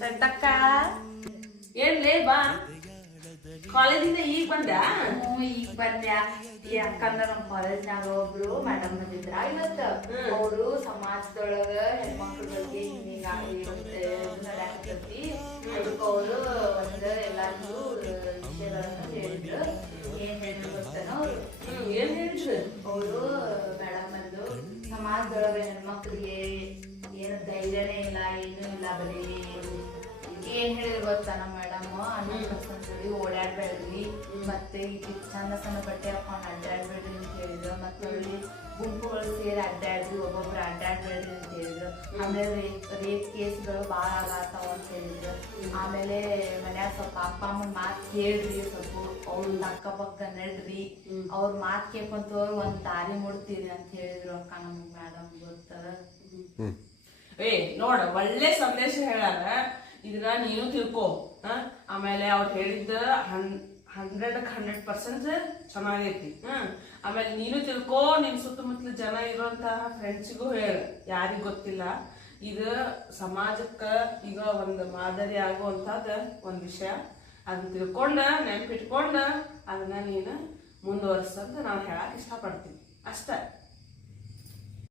ಸಂತಕ್ಕ ಏನ್ಲೇ ಬಾ ಕಾಲೇಜಿಂದ ಈಗ ಬಂದ ಈಗ ಬಂದ್ಯಾ ಯಾಕಂದ್ರ ನಮ್ ಕಾಲೇಜ್ನಾಗ ಒಬ್ರು ಮೇಡಮ್ ಬಂದಿದ್ರ ಇವತ್ತ ಅವರು ಸಮಾಜದೊಳಗ ಹೆಣ್ಮಕ್ಳ ಬಗ್ಗೆ ಹಿಂಗ ನಡೆಯಾಕತ್ತೈತಿ ಅದಕ್ಕ ಅವರು ಒಂದ್ ಎಲ್ಲಾರ್ಗು ವಿಷಯಗಳನ್ನ ಹೇಳಿದ್ರು. ಏನ್ ಹೇಳಿದ್ರು ಗೊತ್ತೇನೋ ಏನ್ ಹೇಳಿದ್ರು ಅವರು ಮೇಡಮ್ ಬಂದು ಸಮಾಜದೊಳಗ ಹೆಣ್ಮಕ್ಳಿಗೆ ಏನು ಧೈರ್ಯನೇ ಇಲ್ಲ ಏನು ಇಲ್ಲ ಬರೀ ಏನ್ ಹೇಳಿದ್ರು ಗೊತ್ತಾ ನಮ್ಮ ಮೇಡಮ್ ಅನ್ನೋದು ಓಡಾಡ್ಬೇಡ್ರಿ ಮತ್ತೆ ಈಗ ಚಂದ ಸಣ್ಣ ಬಟ್ಟೆ ಹಾಕೊಂಡ್ ಅಡ್ಡಾಡ್ಬೇಡ್ರಿ ಅಂತ ಹೇಳಿದ್ರು. ಮತ್ತೆ ಅಲ್ಲಿ ಗುಂಪುಗಳು ಸೇರಿ ಅಡ್ಡಾಡ್ರಿ ಒಬ್ಬೊಬ್ರು ಅಡ್ಡಾಡ್ಬೇಡ್ರಿ ಅಂತ ಹೇಳಿದ್ರು. ಆಮೇಲೆ ರೇಪ್ ಕೇಸ್ಗಳು ಭಾಳ ಆಗತ್ತಾವ ಅಂತ ಹೇಳಿದ್ರು. ಆಮೇಲೆ ಮನ್ಯಾಗ ಸ್ವಲ್ಪ ಅಪ್ಪ ಅಮ್ಮನ ಮಾತು ಕೇಳ್ರಿ, ಸ್ವಲ್ಪ ಅವ್ರ ಅಕ್ಕಪಕ್ಕ ನಡ್ರಿ, ಅವ್ರ ಮಾತು ಕೇಳ್ಕೊಂತವ್ರು ಒಂದ್ ದಾರಿ ಮುಡ್ತೀರಿ ಅಂತ ಹೇಳಿದ್ರು ಅಕ್ಕ ನಮ್ಗೆ ಮೇಡಮ್ ಗೊತ್ತದ. ನೋಡ ಒಳ್ಳೆ ಸಂದೇಶ ಹೇಳಾರ, ಇದನ್ನ ನೀನು ತಿಳ್ಕೊ. ಆಮೇಲೆ ಅವ್ರು ಹೇಳಿದ್ದ 100% ಚೆನ್ನಾಗೈತಿ. ಆಮೇಲೆ ನೀನು ತಿಳ್ಕೊ, ನಿನ್ ಸುತ್ತಮುತ್ತಲ ಜನ ಇರುವಂತಹ ಫ್ರೆಂಡ್ಸಿಗೂ ಹೇಳ, ಯಾರಿಗ್ ಗೊತ್ತಿಲ್ಲ. ಇದು ಸಮಾಜಕ್ಕ ಈಗ ಒಂದು ಮಾದರಿ ಆಗುವಂತಹದ್ದು ಒಂದ್ ವಿಷಯ. ಅದನ್ನ ತಿಳ್ಕೊಂಡ ನೆನ್ಪಿಟ್ಕೊಂಡ ಅದನ್ನ ನೀನು ಮುಂದುವರ್ಸಂತ ನಾನು ಹೇಳಕ್ ಇಷ್ಟಪಡ್ತೀನಿ ಅಷ್ಟ.